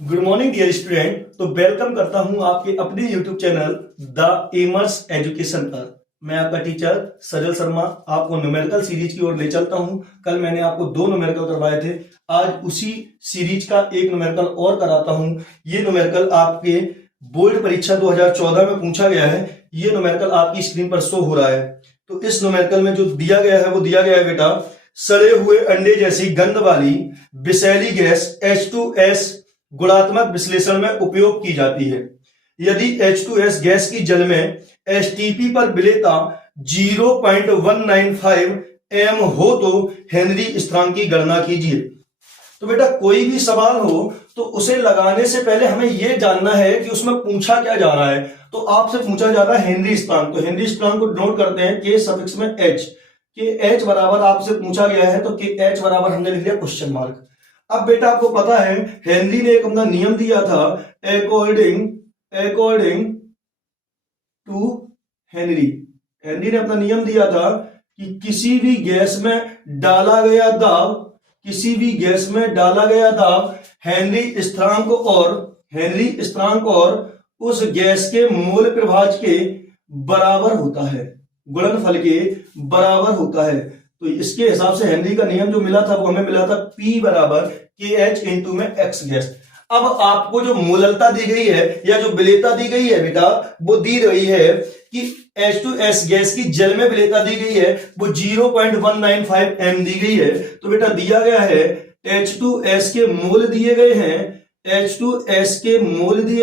Good morning dear student. तो welcome करता हूं आपके अपने YouTube channel the Aimers Education पर। मैं आपका टीचर सजल शर्मा आपको न्यूमेरिकल सीरीज की ओर ले चलता हूं। कल मैंने आपको 2 न्यूमेरिकल करवाए थे, आज उसी सीरीज का एक न्यूमेरिकल और कराता हूं। ये न्यूमेरिकल आपके बोर्ड परीक्षा 2014 में पूछा गया है। ये न्यूमेरिकल आपकी स्क्रीन पर शो हो रहा है। तो इस न्यूमेरिकल में जो दिया गया है वो दिया गया है बेटा, सड़े हुए अंडे जैसी गंध वाली विषैली गैस H2S गुणात्मक विश्लेषण में उपयोग की जाती है। यदि H2S गैस की जल में STP पर विलेयता 0.195 m हो तो हेनरी स्थिरांक की गणना कीजिए। तो बेटा कोई भी सवाल हो तो उसे लगाने से पहले हमें यह जानना है कि उसमें पूछा क्या जा रहा है। तो आपसे पूछा जा रहा है हेनरी स्थिरांक। तो हेनरी स्थिरांक को नोट करते हैं के सफिक्स में H के H बराबर आपसे पूछा गया है, तो के H बराबर हमने लिख दिया क्वेश्चन मार्क। अब बेटा आपको पता है हेनरी ने एक अपना नियम दिया था, अकॉर्डिंग टू हेनरी। हेनरी ने अपना नियम दिया था कि किसी भी गैस में डाला गया दाब हेनरी स्थिरांक और उस गैस के मोल प्रभाज के बराबर होता है, गुणनफल के बराबर होता है। तो इसके हिसाब से हेनरी का नियम जो मिला था वो हमें मिला था P बराबर KH इंटू में X गैस। अब आपको जो मोललता दी गई है या जो विलेयता दी गई है बेटा, वो दी गई है कि H2S गैस की जल में विलेयता दी गई है वो 0.195 m दी गई है। तो बेटा दिया गया है H2S के मोल दिए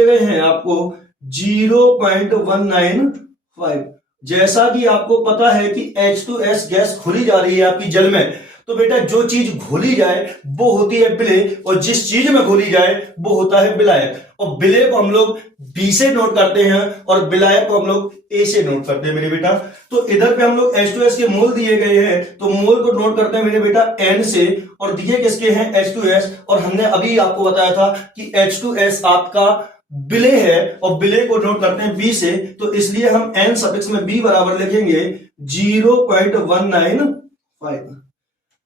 गए हैं आपको 0.195। जैसा कि आपको पता है कि H2S गैस घुली जा रही है आपकी जल में, तो बेटा जो चीज घुली जाए वो होती है विलेय और जिस चीज में घुली जाए वो होता है विलायक। और विलेय को हम लोग B से नोट करते हैं और विलायक को हम लोग A से नोट करते हैं मेरे बेटा। तो इधर पे हम लोग H2S के मोल दिए गए हैं, तो मोल को नोट करते हैं मेरे बेटा N से, और दिए किसके हैं H2S। और हमने अभी आपको बताया था कि H2S आपका विलेय है और विलेय को नोट करते हैं B से, तो इसलिए हम N सफिक्स में B बराबर लिखेंगे 0.195।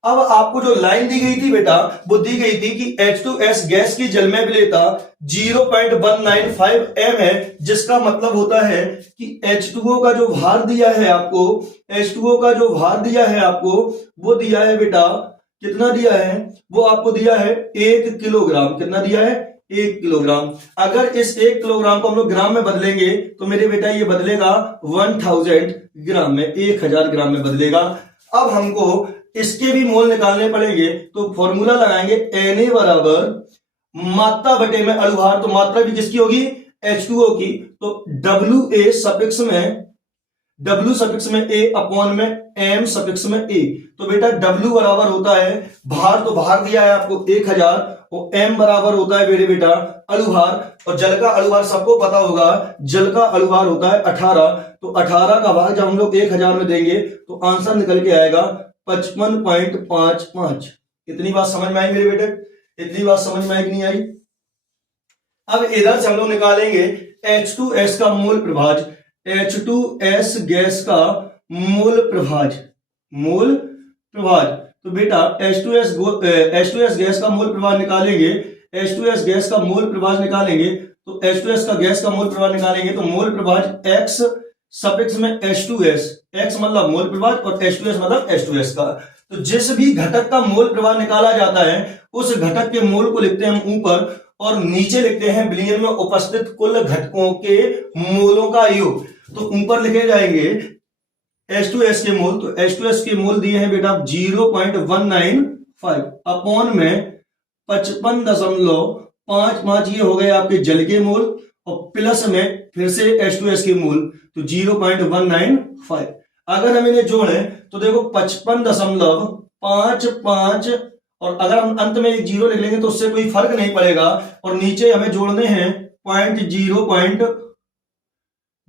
अब आपको जो लाइन दी गई थी बेटा वो दी गई थी कि H2S गैस की जल में विलेयता 0.195 m है, जिसका मतलब होता है कि H2O का जो भार दिया है आपको वो दिया है बेटा, कितना दिया है वो आपको दिया है 1 किलोग्राम। कितना दिया है 1 किलोग्राम। अगर इस 1 किलोग्राम को हम लोग ग्राम में बदलेंगे तो मेरे बेटा ये बदलेगा 1000 ग्राम में, 1000 ग्राम में बदलेगा। अब हमको इसके भी मोल निकालने पड़ेंगे, तो फॉर्मूला लगाएंगे Na बराबर मात्रा बटे में अनुभार। तो मात्रा भी किसकी होगी H2O की, तो W सफिक्स में A अपॉन में M सफिक्स में A। तो बेटा W बराबर होता है भार, तो भार दिया है आपको 1000, और M बराबर होता है मेरे बेटा अनुभार। और जल का अनुभार सबको पता होगा, जल का अनुभार होता है 18। तो 18 का भाग जब हम लोग 1000 में देंगे तो आंसर निकल के आएगा 55.55। इतनी बात समझ में आई मेरे बेटे? इतनी बात समझ में आई कि नहीं आई? अब इधर से हम लोग निकालेंगे H2S का मूल प्रभाज, H2S गैस का मूल प्रभाज। तो बेटा H2S गैस का मूल प्रभाज निकालेंगे, तो H2S का गैस का मूल प्रभाज निकालेंगे तो मूल प्रभाज X सफिक्स में H2S, X मतलब मूल प्रभाज और H2S मतलब H2S का। तो जिस भी घटक का मोल प्रभाव निकाला जाता है उस घटक के मोल को लिखते हैं हम ऊपर, और नीचे लिखते हैं विलयन में उपस्थित कुल घटकों के मोलों का योग। तो ऊपर लिखे जाएंगे H2S के मोल, तो H2S के मोल दिए हैं बेटा 0.195 अपॉन में 55.55, ये हो गए आपके जल के मोल, और प्लस में फिर से H2S के मोल, तो 0.195। अगर हम इन्हें जोड़ें तो देखो 55.55, और अगर हम अंत में एक जीरो लिख लेंगे तो उससे कोई फर्क नहीं पड़ेगा। और नीचे हमें जोड़ने हैं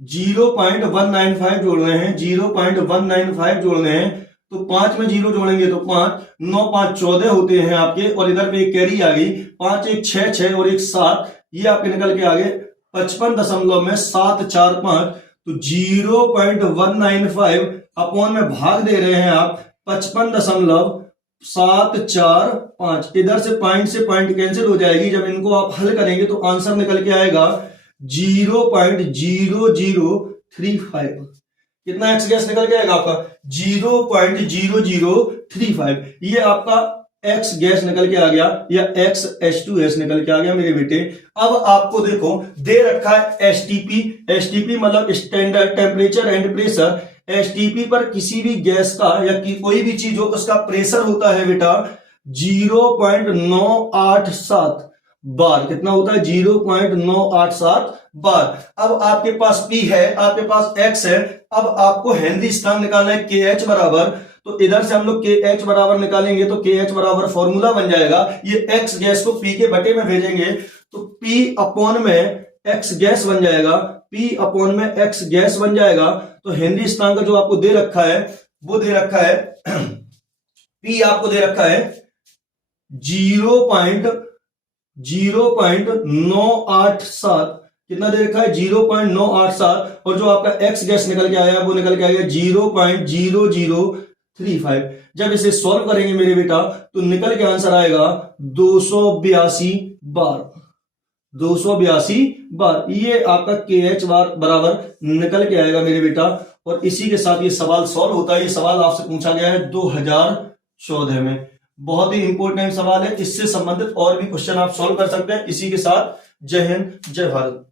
0.195 जोड़ने हैं, तो 5 में 0 जोड़ेंगे तो 5, 9 5 14 होते हैं आपके, और इधर पे एक कैरी आ गई, 5 1 6 6 और 1 7, ये आपके निकल के आगे 55.745। तो 0.195 अपॉन में भाग दे रहे हैं आप 55.7 7 4 5, इधर से पॉइंट कैंसिल हो जाएगी। जब इनको आप हल करेंगे तो आंसर निकल के आएगा 0.0035। कितना एक्स गैस निकल के आएगा आपका 0.0035। ये आपका एक्स गैस निकल के आ गया या एक्स H2S निकल के आ गया मेरे बेटे। अब आपको देखो दे रखा है एसटीपी मतलब standard temperature and pressure. STP पर किसी भी गैस का या कोई भी चीज हो उसका प्रेशर होता है बेटा 0.987 बार। कितना होता है 0.987 बार। अब आपके पास P है, आपके पास X है। अब आपको हेनरी स्ट्रांग निकालना है KH बराबर, तो इधर से हम लोग KH बराबर निकालेंगे तो KH बराबर फॉर्मूला बन जाएगा। ये X गैस को P के बटे में भेजेंगे तो P अपॉन में X गैस बन जाएगा, P अपॉन में X गैस बन जाएगा। तो हेनरी स्ट्रांग का जो आपको दे रखा है वो दे रखा है P आपको दे रखा है 0.987। कितना दे रखा है 0.987 और जो आपका एक्स गैस निकल के आया वो निकल के आएगा 0.0035। जब इसे सॉल्व करेंगे मेरे बेटा तो निकल के आंसर आएगा 282 बार। 282 बार ये आपका KH बार बराबर निकल के आएगा मेरे बेटा। और इसी के साथ ये सवाल सॉल्व होता है। ये सवाल आपसे पूछा गया है 2014 में। बहुत ही इंपॉर्टेंट सवाल है। इससे संबंधित और भी क्वेश्चन आप सॉल्व कर सकते हैं। इसी के साथ जय हिंद जय भारत।